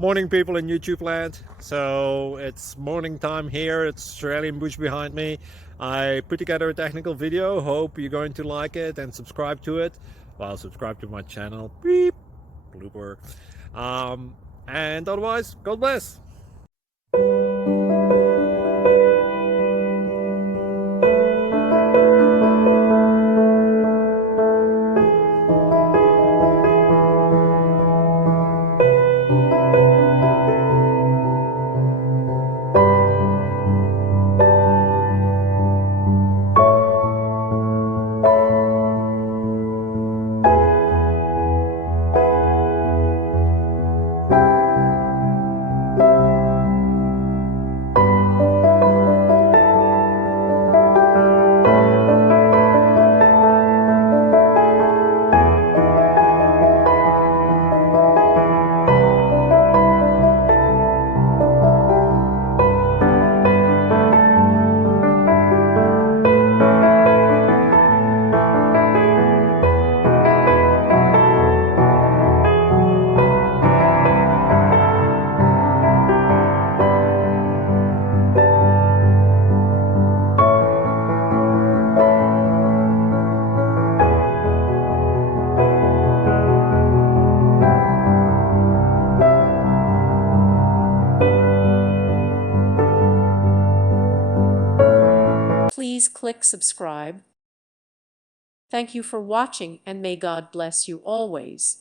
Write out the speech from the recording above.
Morning, people in YouTube land. So it's morning time here. It's Australian bush behind me. I put together a technical video. Hope you're going to like it and subscribe to it. Well, subscribe to my channel. Beep. Blooper. And otherwise, God bless. Please click subscribe. Thank you for watching, and may God bless you always.